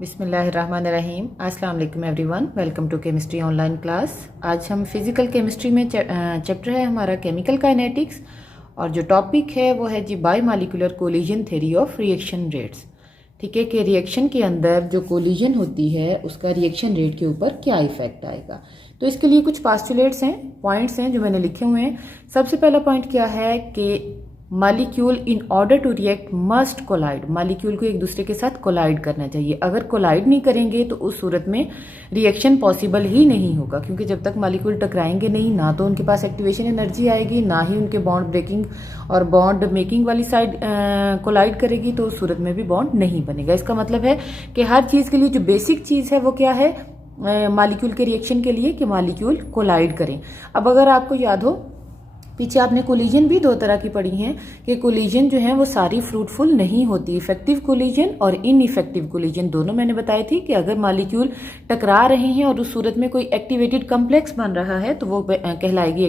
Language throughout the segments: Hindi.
बिस्मिल्लाहिर्रहमानिर्रहीम। अस्सलाम वालेकुम everyone, welcome to chemistry online class. आज हम फिजिकल केमिस्ट्री में चैप्टर है हमारा केमिकल काइनेटिक्स और जो टॉपिक है वो है जी bimolecular collision theory of reaction rates. ठीक है कि रिएक्शन के अंदर जो कोलिजन होती है उसका रिएक्शन रेट के ऊपर क्या इफेक्ट आएगा। तो इसके लिए कुछ पास्टुलेट्स हैं, पॉइंट्स हैं जो मैंने लिखे हुए हैं। सबसे पहला पॉइंट क्या है कि molecule in order to react must collide. Molecule को एक दूसरे के साथ कोलाइड करना चाहिए। अगर कोलाइड नहीं करेंगे तो उस सूरत में रिएक्शन पॉसिबल ही नहीं होगा, क्योंकि जब तक मॉलिक्यूल टकराएंगे नहीं, ना तो उनके पास एक्टिवेशन एनर्जी आएगी, ना ही उनके बॉन्ड ब्रेकिंग और बॉन्ड मेकिंग वाली साइड कोलाइड करेगी, तो उस सूरत में भी बॉन्ड नहीं बनेगा। इसका मतलब है कि हर चीज़ के लिए जो बेसिक चीज़ है वो क्या है मॉलिक्यूल के रिएक्शन के लिए, कि मॉलिक्यूल कोलाइड करें। अब अगर आपको याद हो, पीछे आपने कोलिजन भी दो तरह की पढ़ी हैं कि कोलिजन जो है वो सारी फ्रूटफुल नहीं होती। इफेक्टिव कोलिजन और इनइफेक्टिव कोलिजन दोनों मैंने बताई थी कि अगर मॉलिक्यूल टकरा रहे हैं और उस सूरत में कोई एक्टिवेटेड कम्प्लेक्स बन रहा है तो वो कहलाएगी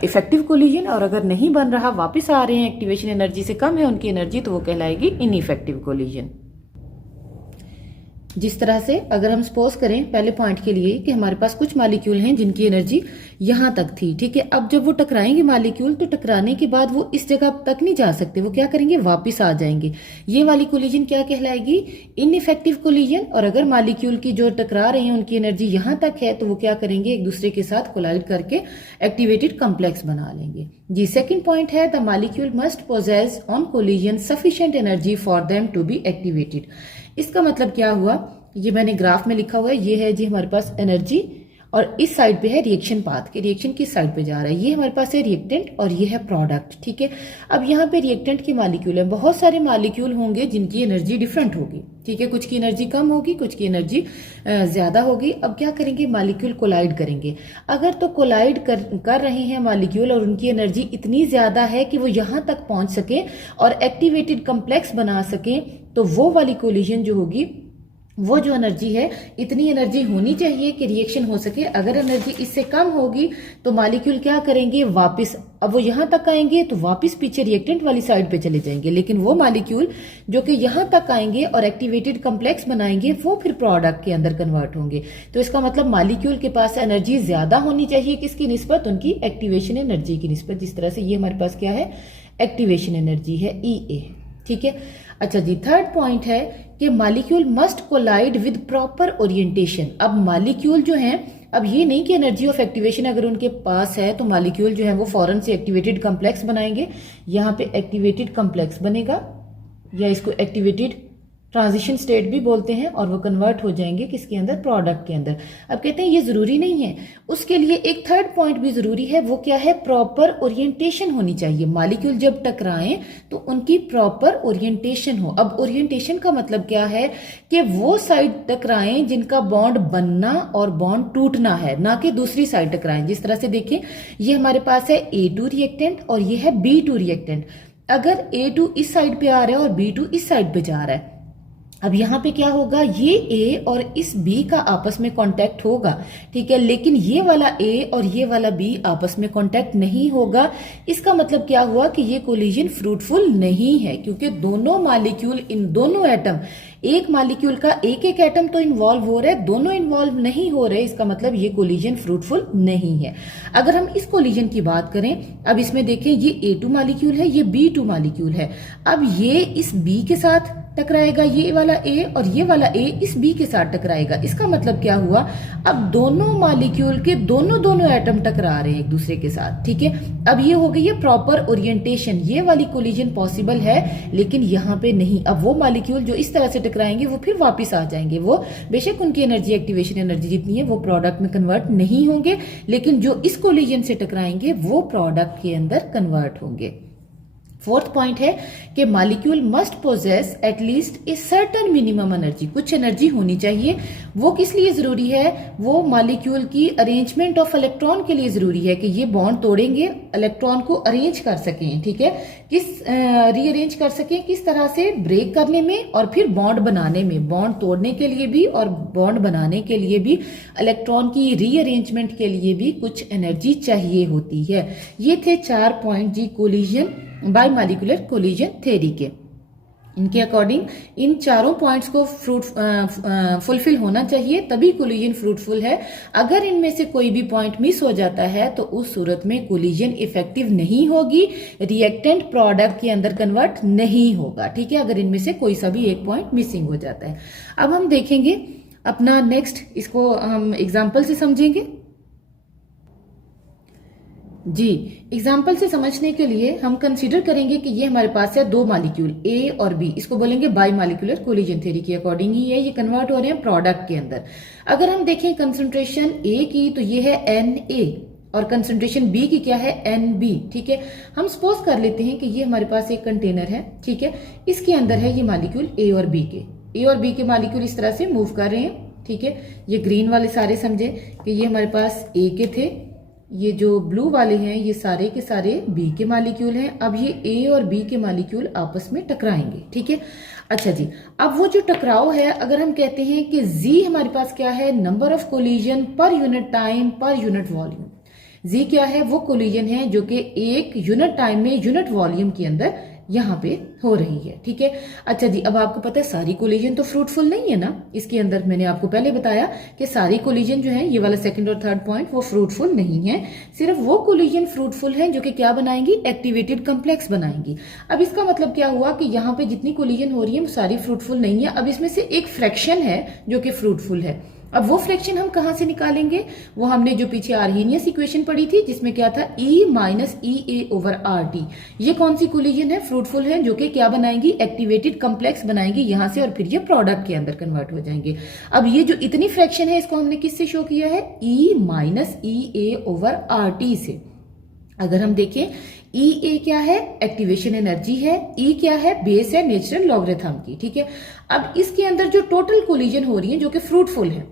इफेक्टिव कोलिजन, और अगर नहीं बन रहा, वापस आ रहे हैं, एक्टिवेशन एनर्जी से कम है उनकी एनर्जी, तो वो कहलाएगी इनइफेक्टिव कोलिजन। जिस तरह से अगर हम सपोज करें पहले पॉइंट के लिए कि हमारे पास कुछ मॉलिक्यूल हैं जिनकी एनर्जी यहां तक थी, ठीक है। अब जब वो टकराएंगे मॉलिक्यूल, तो टकराने के बाद वो इस जगह तक नहीं जा सकते, वो क्या करेंगे, वापस आ जाएंगे। ये वाली कोलिजन क्या कहलाएगी, इनइफेक्टिव कोलिजन। और अगर मॉलिक्यूल की जो टकरा रहे हैं उनकी एनर्जी यहां तक है तो वो क्या करेंगे, एक दूसरे के साथ कोलाइड करके एक्टिवेटेड कम्प्लेक्स बना लेंगे। जी सेकेंड पॉइंट है the molecule must possess on collision sufficient energy for them to be activated. इसका मतलब क्या हुआ, ये मैंने ग्राफ में लिखा हुआ है, ये है जी हमारे पास एनर्जी और इस साइड पे है रिएक्शन पाथ के, रिएक्शन किस साइड पे जा रहा है। ये हमारे पास है रिएक्टेंट और ये है प्रोडक्ट, ठीक है। अब यहाँ पे रिएक्टेंट की मॉलिक्यूल है, बहुत सारे मॉलिक्यूल होंगे जिनकी एनर्जी डिफरेंट होगी, ठीक है। कुछ की एनर्जी कम होगी, कुछ की एनर्जी ज्यादा होगी। अब क्या करेंगे, मॉलिक्यूल कोलाइड करेंगे। अगर तो कोलाइड कर रहे हैं मॉलिक्यूल और उनकी एनर्जी इतनी ज्यादा है कि वो यहाँ तक पहुंच सके और एक्टिवेटेड कम्प्लेक्स बना सके, तो वो वाली कोलिजन जो होगी, वो जो एनर्जी है, इतनी एनर्जी होनी चाहिए कि रिएक्शन हो सके। अगर एनर्जी इससे कम होगी तो मॉलिक्यूल क्या करेंगे, वापस, अब वो यहां तक आएंगे तो वापस पीछे रिएक्टेंट वाली साइड पे चले जाएंगे। लेकिन वो मॉलिक्यूल जो कि यहां तक आएंगे और एक्टिवेटेड कम्प्लेक्स बनाएंगे, वो फिर प्रोडक्ट के अंदर कन्वर्ट होंगे। तो इसका मतलब मॉलिक्यूल के पास एनर्जी ज्यादा होनी चाहिए, किसकी निस्बत, उनकी एक्टिवेशन एनर्जी की निस्बत। जिस तरह से ये हमारे पास क्या है, एक्टिवेशन एनर्जी है EA, ठीक है। अच्छा जी, थर्ड पॉइंट है कि molecule must collide with proper orientation. अब मॉलिक्यूल जो हैं, अब ये नहीं कि एनर्जी ऑफ एक्टिवेशन अगर उनके पास है तो मॉलिक्यूल जो है वो फौरन से एक्टिवेटेड कम्प्लेक्स बनाएंगे। यहाँ पे एक्टिवेटेड कम्प्लेक्स बनेगा, या इसको एक्टिवेटेड ट्रांजिशन स्टेट भी बोलते हैं, और वो कन्वर्ट हो जाएंगे किसके अंदर, प्रोडक्ट के अंदर। अब कहते हैं ये जरूरी नहीं है, उसके लिए एक थर्ड पॉइंट भी जरूरी है, वो क्या है, प्रॉपर ओरिएंटेशन होनी चाहिए। मॉलिक्यूल जब टकराएं तो उनकी प्रॉपर ओरिएंटेशन हो। अब ओरिएंटेशन का मतलब क्या है कि वो साइड टकराएं जिनका बॉन्ड बनना और बॉन्ड टूटना है, ना कि दूसरी साइड टकराएं। जिस तरह से देखें, ये हमारे पास है A2 रिएक्टेंट और ये है B2 रिएक्टेंट। अगर A2 इस साइड पे आ रहा है और B2 इस साइड पे जा रहा है, अब यहाँ पे क्या होगा, ये A और इस B का आपस में कांटेक्ट होगा, ठीक है। लेकिन ये वाला A और ये वाला B आपस में कांटेक्ट नहीं होगा। इसका मतलब क्या हुआ कि ये कोलिजन फ्रूटफुल नहीं है, क्योंकि दोनों मॉलिक्यूल, इन दोनों एटम, एक मॉलिक्यूल का एक एक एटम तो इन्वॉल्व हो रहा है, दोनों इन्वॉल्व नहीं हो रहे। इसका मतलब ये कोलिजन फ्रूटफुल नहीं है। अगर हम इस कोलिजन की बात करें, अब इसमें देखें, ये A2 मॉलिक्यूल है, ये B2 मॉलिक्यूल है। अब ये इस B के साथ टकराएगा, ये वाला A, और ये वाला A इस B के साथ टकराएगा। इसका मतलब क्या हुआ, अब दोनों मॉलिक्यूल के दोनों एटम टकरा रहे हैं एक दूसरे के साथ, ठीक है। अब ये हो गई है प्रॉपर ओरिएंटेशन, ये वाली कोलिजन पॉसिबल है, लेकिन यहाँ पे नहीं। अब वो मॉलिक्यूल जो इस तरह से टकराएंगे वो फिर वापस आ जाएंगे। वो बेशक उनकी एनर्जी, एक्टिवेशन एनर्जी जितनी है, वो प्रोडक्ट में कन्वर्ट नहीं होंगे, लेकिन जो इस कोलिजन से टकराएंगे वो प्रोडक्ट के अंदर कन्वर्ट होंगे। फोर्थ पॉइंट है कि molecule must possess at least a certain minimum energy. कुछ एनर्जी होनी चाहिए। वो किस लिए जरूरी है, वो मॉलिक्यूल की अरेंजमेंट ऑफ इलेक्ट्रॉन के लिए जरूरी है कि ये बॉन्ड तोड़ेंगे, इलेक्ट्रॉन को अरेंज कर सकें, ठीक है। रीअरेंज कर सकें, किस तरह से, ब्रेक करने में और फिर बॉन्ड बनाने में। बॉन्ड तोड़ने के लिए भी और बॉन्ड बनाने के लिए भी, इलेक्ट्रॉन की रीअरेंजमेंट के लिए भी कुछ एनर्जी चाहिए होती है। ये थे 4 पॉइंट जी कोलिजन, बायोमॉलिक्यूलर कोलिजन थ्योरी के। इनके अकॉर्डिंग इन चारों पॉइंट्स को फुलफिल होना चाहिए, तभी कोलिजन फ्रूटफुल है। अगर इनमें से कोई भी पॉइंट मिस हो जाता है तो उस सूरत में कोलिजन इफेक्टिव नहीं होगी, रिएक्टेंट प्रोडक्ट के अंदर कन्वर्ट नहीं होगा। ठीक है, अगर इनमें से कोई सा भी एक पॉइंट मिसिंग हो जाता है। अब हम देखेंगे अपना नेक्स्ट, इसको हम एग्जाम्पल से समझेंगे। जी, एग्जाम्पल से समझने के लिए हम कंसीडर करेंगे कि ये हमारे पास है दो मॉलिक्यूल ए और बी, इसको बोलेंगे बाई मॉलिक्यूलर कोलिजन थ्योरी के अकॉर्डिंग ही है, ये कन्वर्ट हो रहे हैं प्रोडक्ट के अंदर। अगर हम देखें कंसंट्रेशन ए की तो ये है Na और कंसंट्रेशन बी की क्या है Nb। ठीक है, हम सपोज कर लेते हैं कि ये हमारे पास एक कंटेनर है। ठीक है, इसके अंदर है ये मॉलिक्यूल ए और बी के मॉलिक्यूल इस तरह से मूव कर रहे हैं। ठीक है, ये ग्रीन वाले सारे समझे कि ये हमारे पास ए के थे, ये जो ब्लू वाले हैं ये सारे के सारे बी के मॉलिक्यूल हैं। अब ये ए और बी के मॉलिक्यूल आपस में टकराएंगे। ठीक है, अच्छा जी, अब वो जो टकराव है, अगर हम कहते हैं कि जी हमारे पास क्या है, number of collision per unit time per unit volume. Z क्या है, वो कोलिजन है जो कि एक यूनिट टाइम में यूनिट वॉल्यूम के अंदर यहाँ पे हो रही है। ठीक है, अच्छा जी, अब आपको पता है सारी कोलिजन तो फ्रूटफुल नहीं है ना। इसके अंदर मैंने आपको पहले बताया कि सारी कोलिजन जो है, ये वाला सेकंड और थर्ड पॉइंट, वो फ्रूटफुल नहीं है। सिर्फ वो कोलिजन फ्रूटफुल है जो कि क्या बनाएंगी, एक्टिवेटेड कॉम्प्लेक्स बनाएंगी। अब इसका मतलब क्या हुआ कि यहाँ पे जितनी कोलिजन हो रही है वो सारी फ्रूटफुल नहीं है। अब इसमें से एक फ्रैक्शन है जो कि फ्रूटफुल है। अब वो फ्रैक्शन हम कहां से निकालेंगे, वो हमने जो पीछे आर्हेनियस इक्वेशन पढ़ी थी जिसमें क्या था, E माइनस EA/RT। ये कौन सी कोलिजन है, फ्रूटफुल है, जो कि क्या बनाएंगी, एक्टिवेटेड कॉम्प्लेक्स बनाएंगी यहां से, और फिर ये प्रोडक्ट के अंदर कन्वर्ट हो जाएंगे। अब ये जो इतनी फ्रैक्शन है इसको हमने किससे शो किया है, E माइनस EA/RT से। अगर हम देखें EA क्या है, एक्टिवेशन एनर्जी है, E क्या है, बेस है नेचुरल लॉगरिथम की। ठीक है, अब इसके अंदर जो टोटल कोलिजन हो रही है जो कि फ्रूटफुल है,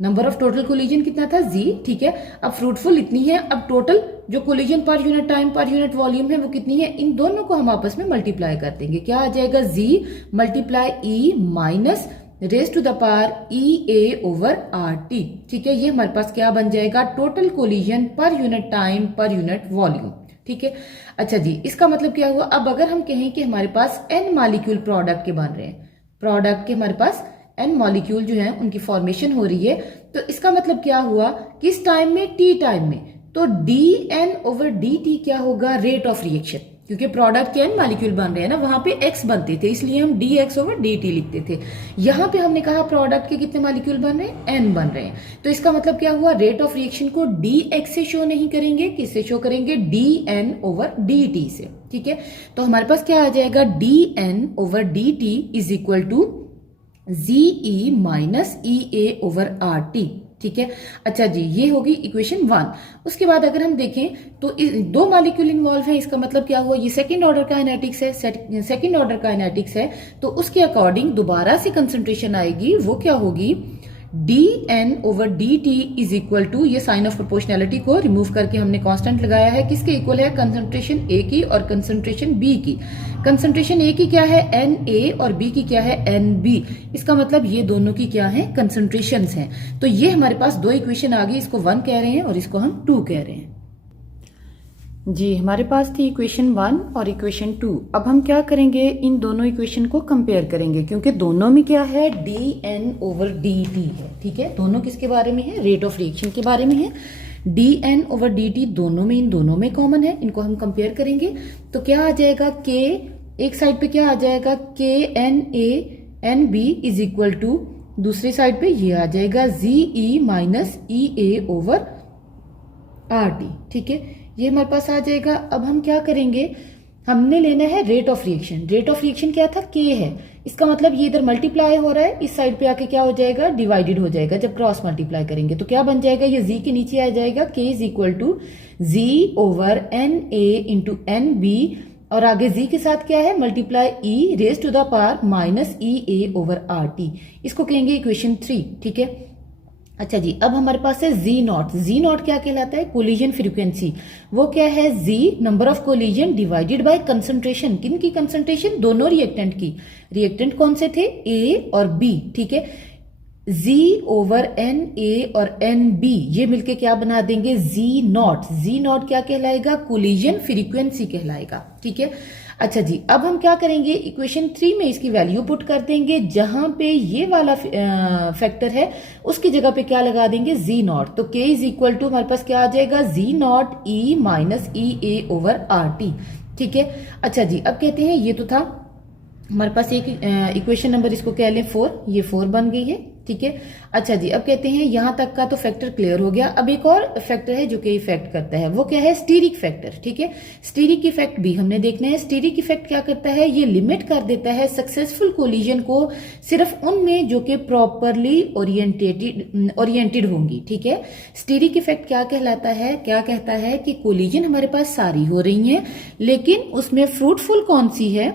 नंबर ऑफ टोटल कोलिजन कितना था, जी। ठीक है, अब फ्रूटफुल इतनी है, अब टोटल जो collision per unit time per unit volume है वो कितनी है, इन दोनों को हम आपस में मल्टीप्लाई कर देंगे। क्या आ जाएगा, Z multiply E minus raise to the power EA/RT। ठीक है, ये हमारे पास क्या बन जाएगा, total collision per unit time per unit volume. ठीक है, अच्छा जी, इसका मतलब क्या हुआ, अब अगर हम कहें कि हमारे पास n मॉलिक्यूल प्रोडक्ट के बन रहे हैं, प्रोडक्ट के हमारे पास n मॉलिक्यूल जो है उनकी फॉर्मेशन हो रही है, तो इसका मतलब क्या हुआ, किस टाइम में, t टाइम में, तो dN/dt क्या होगा, रेट ऑफ रिएक्शन, क्योंकि प्रोडक्ट के n मॉलिक्यूल बन रहे हैं ना, वहां पे x बनते थे इसलिए हम dx/dt लिखते थे। यहां पे हमने कहा प्रोडक्ट के कितने मॉलिक्यूल बन रहे हैं, n बन रहे हैं, तो इसका मतलब क्या हुआ, रेट ऑफ रिएक्शन को dx से शो नहीं करेंगे, किससे शो करेंगे, dN/dt से। ठीक है, तो हमारे पास क्या आ जाएगा, dN/dt is equal to ZE minus EA/RT। ठीक है, अच्छा जी, ये होगी इक्वेशन 1। उसके बाद अगर हम देखें तो दो मॉलिक्यूल इन्वॉल्व है, इसका मतलब क्या हुआ, ये सेकंड ऑर्डर काइनेटिक्स है, सेकंड ऑर्डर काइनेटिक्स है, तो उसके अकॉर्डिंग दोबारा से कंसंट्रेशन आएगी, वो क्या होगी, dN/dt इज इक्वल टू, ये साइन ऑफ प्रोपोर्शनैलिटी को रिमूव करके हमने कांस्टेंट लगाया है, किसके इक्वल है, कंसंट्रेशन A की और कंसंट्रेशन B की। कंसंट्रेशन A की क्या है, Na, और B की क्या है, Nb। इसका मतलब ये दोनों की क्या है, कंसंट्रेशंस हैं। तो ये हमारे पास दो इक्वेशन आ गई, इसको 1 कह रहे हैं और इसको हम 2 कह रहे हैं। जी, हमारे पास थी इक्वेशन 1 और इक्वेशन 2। अब हम क्या करेंगे, इन दोनों इक्वेशन को कंपेयर करेंगे, क्योंकि दोनों में क्या है, dN/dt है। ठीक है, दोनों किसके बारे में है, रेट ऑफ रिएक्शन के बारे में है। dN/dt दोनों में, इन दोनों में कॉमन है, इनको हम कंपेयर करेंगे तो क्या आ जाएगा, K एक साइड पे क्या आ जाएगा, KNA/NB इज इक्वल टू, दूसरी साइड पे ये आ जाएगा ZE माइनस EA/RT। ठीक है, ये हमारे पास आ जाएगा। अब हम क्या करेंगे, हमने लेना है rate of reaction. Rate of reaction क्या था, K है, इसका मतलब ये इधर मल्टीप्लाई हो रहा है, इस साइड पे आके क्या हो जाएगा, डिवाइडेड हो जाएगा। जब क्रॉस मल्टीप्लाई करेंगे तो क्या बन जाएगा, ये Z के नीचे आ जाएगा, K is equal to Z/NA into NB, और आगे Z के साथ क्या है, multiply E raise to the power minus EA/RT। इसको कहेंगे इक्वेशन 3। ठीक है, अच्छा जी, अब हमारे पास है Z0 क्या कहलाता है, कोलिजन फ्रीक्वेंसी। वो क्या है, Z number of collision divided by concentration. किन की कंसंट्रेशन, दोनों रिएक्टेंट की। रिएक्टेंट कौन से थे, A और B। ठीक है, Z ओवर एन ए और एन बी ये मिलके क्या बना देंगे, जी नॉट। जी नॉट क्या कहलाएगा, कोलिजन फ्रीक्वेंसी कहलाएगा। ठीक है, अच्छा जी, अब हम क्या करेंगे, इक्वेशन 3 में इसकी वैल्यू पुट कर देंगे। जहां पे ये वाला फैक्टर है उसकी जगह पे क्या लगा देंगे, जी नॉट। तो के इज इक्वल टू हमारे पास क्या आ जाएगा, Z naught e minus E A over R T. ठीक है, अच्छा जी, अब कहते हैं ये तो था हमारे पास एक इक्वेशन नंबर, इसको कह लें 4, ये 4 बन गई है। ठीक है, अच्छा जी, अब कहते हैं यहां तक का तो फैक्टर क्लियर हो गया। अब एक और फैक्टर है जो कि इफेक्ट करता है, वो क्या है, स्टीरिक फैक्टर। ठीक है, स्टीरिक इफेक्ट भी हमने देखना है। स्टीरिक इफेक्ट क्या करता है, ये लिमिट कर देता है सक्सेसफुल कोलिजन को सिर्फ उनमें जो कि प्रॉपरली ओरिएंटेड होंगी। ठीक है, स्टीरिक इफेक्ट क्या कहलाता है, क्या कहता है कि कोलिजन हमारे पास सारी हो रही है, लेकिन उसमें फ्रूटफुल कौन सी है,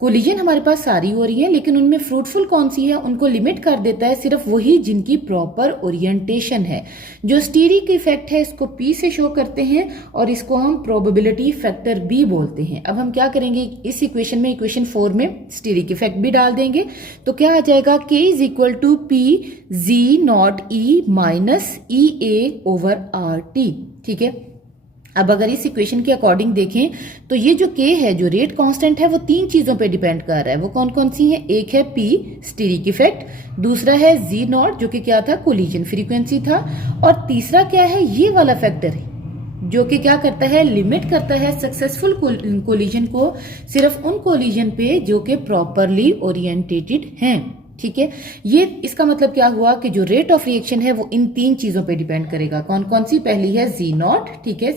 कोलिजन हमारे पास सारी हो रही है लेकिन उनमें फ्रूटफुल कौन सी है, उनको लिमिट कर देता है सिर्फ वही जिनकी प्रॉपर ओरिएंटेशन है। जो स्टीरिक इफेक्ट है इसको P से शो करते हैं और इसको हम प्रोबेबिलिटी फैक्टर B बोलते हैं। अब हम क्या करेंगे, इस इक्वेशन में, इक्वेशन 4 में स्टीरिक इफेक्ट भी डाल देंगे। तो क्या आ जाएगा, K is equal to P G naught E minus E A over R T. ठीक है, अब अगर इस इक्वेशन के अकॉर्डिंग देखें तो ये जो K है, जो रेट कांस्टेंट है, वो 3 चीजों पे डिपेंड कर रहा है। वो कौन कौन सी है, एक है P स्टीरिक इफेक्ट, दूसरा है जी नॉट जो कि क्या था, कोलिजन फ्रीक्वेंसी था, और तीसरा क्या है, ये वाला फैक्टर है जो कि क्या करता है, लिमिट करता है सक्सेसफुल कोलिजन को सिर्फ उन कोलिजन पे जो कि प्रॉपरली ओरिएंटेटेड हैं। ठीक है, ये इसका मतलब क्या हुआ कि जो रेट ऑफ रिएक्शन है वो इन 3 चीजों पे डिपेंड करेगा। कौन कौन सी, पहली है जी नॉट, ठीक है,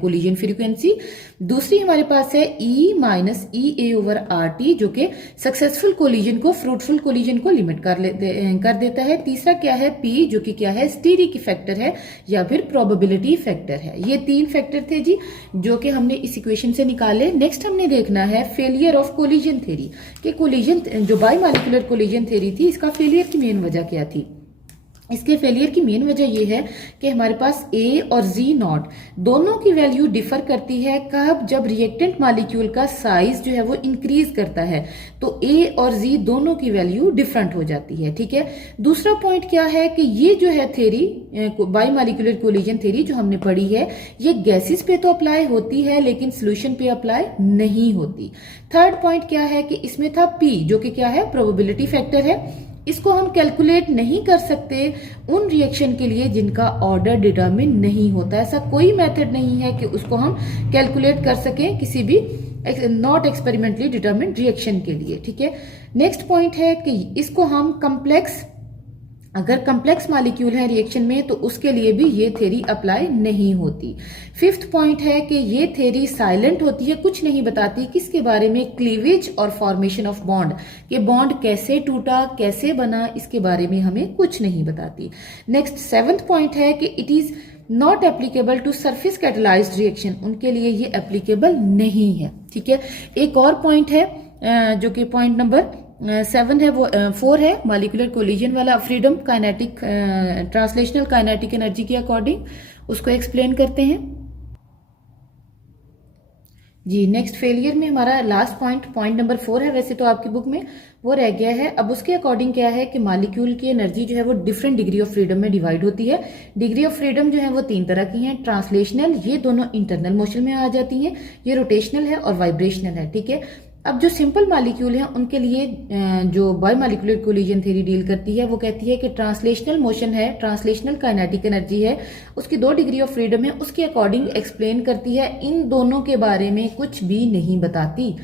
कोलिजन फ्रीक्वेंसी, दूसरी हमारे पास है E minus E A over R T जो कि सक्सेसफुल कोलिजन को, फ्रूटफुल कोलिजन को लिमिट कर देता है, तीसरा क्या है P जो कि क्या है, स्टीरिक फैक्टर है या फिर प्रोबेबिलिटी फैक्टर है। ये 3 फैक्टर थे जी जो कि हमने इस इक्वेशन से निकाले। नेक्स्ट हमने देखना है फेलियर ऑफ कोलिजन थ्योरी, कि कोलिजन जो बायमॉलिक्यूलर कोलिजन थ्योरी थी, इसका फेलियर की मेन वजह क्या थी। इसके फेलियर की मेन वजह यह है कि हमारे पास A और Z नॉट दोनों की वैल्यू डिफर करती है। कब, जब रिएक्टेंट मॉलिक्यूल का साइज जो है वो इंक्रीज करता है तो A और Z दोनों की वैल्यू डिफरेंट हो जाती है। ठीक है, दूसरा पॉइंट क्या है कि ये जो है थ्योरी, बायमॉलिक्यूलर कोलिजन थ्योरी जो हमने पढ़ी है, ये गैसेस पे तो अप्लाई होती है लेकिन सोल्यूशन पे अप्लाई नहीं होती। थर्ड पॉइंट क्या है कि इसमें था P जो कि क्या है, प्रोबेबिलिटी फैक्टर है। इसको हम कैलकुलेट नहीं कर सकते उन रिएक्शन के लिए जिनका ऑर्डर डिटरमिन नहीं होता। ऐसा कोई मेथड नहीं है कि उसको हम कैलकुलेट कर सकें किसी भी नॉट एक्सपेरिमेंटली डिटरमिन्ड रिएक्शन के लिए। ठीक है, नेक्स्ट पॉइंट है कि इसको हम कम्प्लेक्स, अगर कम्प्लेक्स मॉलिक्यूल है रिएक्शन में तो उसके लिए भी ये थ्योरी अप्लाई नहीं होती। फिफ्थ पॉइंट है कि ये थ्योरी साइलेंट होती है, कुछ नहीं बताती किसके बारे में, क्लीवेज और फॉर्मेशन ऑफ बॉन्ड, कि बॉन्ड कैसे टूटा, कैसे बना, इसके बारे में हमें कुछ नहीं बताती। नेक्स्ट 7th पॉइंट है कि it is not applicable to surface catalysed reaction, उनके लिए ये एप्लीकेबल नहीं है। ठीक है, एक और पॉइंट है जो कि पॉइंट नंबर 7 है, वो 4 है मॉलिक्यूलर कोलिजन वाला, freedom kinetic, translational kinetic energy के अकॉर्डिंग, उसको एक्सप्लेन करते हैं जी। नेक्स्ट फेलियर में हमारा लास्ट पॉइंट नंबर 4 है, वैसे तो आपकी बुक में वो रह गया है। अब उसके अकॉर्डिंग क्या है कि मॉलिक्यूल की एनर्जी जो है वो डिफरेंट डिग्री ऑफ फ्रीडम में डिवाइड होती है। डिग्री ऑफ फ्रीडम जो है वो 3 तरह की हैं, ट्रांसलेशनल, ये दोनों इंटरनल मोशन में आ जाती हैं, ये रोटेशनल है और वाइब्रेशनल है। ठीक है, अब जो सिंपल मॉलिक्यूल हैं उनके लिए जो बायमॉलिक्यूलर कोलिजन थ्योरी डील करती है वो कहती है कि ट्रांसलेशनल मोशन है, ट्रांसलेशनल काइनेटिक एनर्जी है, उसकी 2 डिग्री ऑफ फ्रीडम है, उसके अकॉर्डिंग एक्सप्लेन करती है। इन दोनों के बारे में कुछ भी नहीं बताती।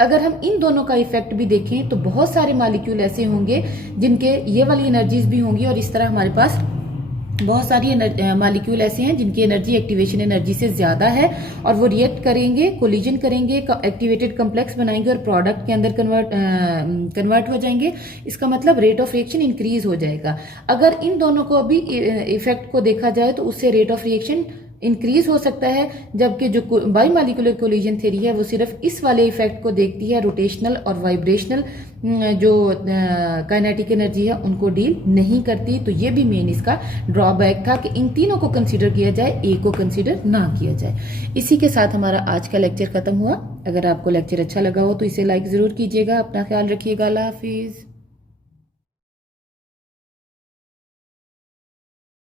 अगर हम इन दोनों का इफेक्ट भी देखें तो बहुत सारे मॉलिक्यूल ऐसे होंगे जिनके ये वाली एनर्जीज भी होंगी, और इस तरह हमारे पास बहुत सारी मॉलिक्यूल ऐसे हैं जिनकी एनर्जी एक्टिवेशन एनर्जी से ज्यादा है और वो रिएक्ट करेंगे, कोलिजन करेंगे, एक्टिवेटेड कॉम्प्लेक्स बनाएंगे और प्रोडक्ट के अंदर कन्वर्ट हो जाएंगे। इसका मतलब रेट ऑफ रिएक्शन इंक्रीज हो जाएगा। अगर इन दोनों को भी इफेक्ट को देखा जाए तो उससे रेट ऑफ रिएक्शन इंक्रीज हो सकता है, जबकि जो बायमॉलिक्यूलर कोलिजन थ्योरी है वो सिर्फ इस वाले इफेक्ट को देखती है, रोटेशनल और वाइब्रेशनल जो काइनेटिक एनर्जी है उनको डील नहीं करती। तो ये भी मेन इसका ड्रॉबैक था कि इन तीनों को कंसीडर किया जाए, एक को कंसीडर ना किया जाए। इसी के साथ हमारा आज का लेक्चर खत्म हुआ। अगर आपको लेक्चर अच्छा लगा हो तो इसे लाइक जरूर कीजिएगा। अपना ख्याल रखिएगा। अल्लाह हाफिज।